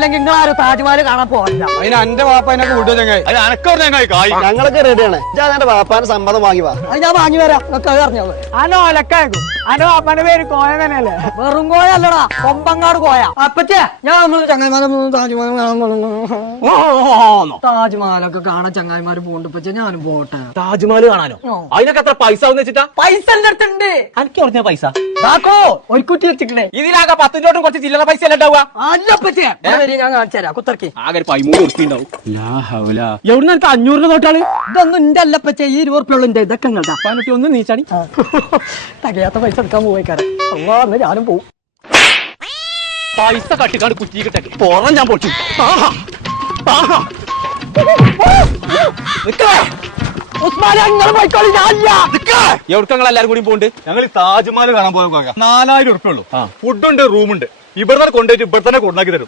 അല്ലെങ്കിൽ നിങ്ങൾ ആരും താജ്മഹൽ കാണാൻ പോകില്ല. അതിന് എന്റെ വാപ്പ എന്നെ കൂട്ടുക ചങ്ങായി. അത് അനക്കോ ചങ്ങായി. ഞങ്ങളൊക്കെ റെഡിയാണ്. എന്റെ വാപ്പാന്റെ സമ്മതം വാങ്ങി വാ. അത് ഞാൻ വാങ്ങി വരാം. നിങ്ങൾക്ക് അത് അറിഞ്ഞോളൂ. അനോ ഒലക്കാക്കും. അനോ അപ്പന്റെ പേര് കോയ തന്നെയല്ലേ? വെറും കോയ അല്ലടാ, കൊമ്പങ്ങാട് കോയ. അപ്പച്ചേ ഞാൻ ചങ്ങായിമാരെ താജ്മഹലൊക്കെ കാണാൻ ചങ്ങായിമാര് പോകണ്ട്. ഇപ്പച്ചേ ഞാനും പോട്ടെ. താജ്മഹൽ കാണാനോ? അതിനൊക്കെ എത്ര പൈസ വെച്ചിട്ടാ? പൈസ എന്റെ അടുത്തുണ്ട്. എനിക്ക് പറഞ്ഞ പൈസ താക്കോ ഒരു കുറ്റി വെച്ചിട്ടില്ലേ? ഇതിലാകെ 10 രൂപ കുറച്ച് ചില്ലറ പൈസ അല്ല ഉണ്ടാവുക. അല്ലപ്പച്ചേ ഞാൻ കാണിച്ചു തരാം. കുത്തർക്കി ആകെ 13 ഉറുപ്പിക ഉണ്ടാവും. എവിടുന്ന് എനിക്ക് 500 നോട്ടാള്? ഇതൊന്നും എന്റെ അല്ലപ്പച്ചേ, ഈ 20 ഉറുപ്പിക ഉണ്ട്. ഇതൊക്കെ ഇങ്ങോട്ടാ. പതിനെട്ടി ഒന്ന് നീച്ചാടി. തകയാത്ത പൈസ എടുക്കാൻ പോയിക്കാരെ. അന്ന് ഞാനും പോവും. പൈസ കട്ടിക്കാണ്ട് കുറ്റി കിട്ടേ പോറാൻ ഞാൻ പൊട്ടി. എവിടങ്ങൾ എല്ലാരും കൂടി പോണ്ട്? ഞങ്ങൾ താജ്മഹൽ കാണാൻ പോയ 4000 ഉറുപ്പ ഉള്ളൂ. ഫുഡുണ്ട്, റൂമുണ്ട്. ഇവിടെ കൊണ്ടുപോയിട്ട് ഇവിടെ തന്നെ കൊണ്ടാക്കി തരും.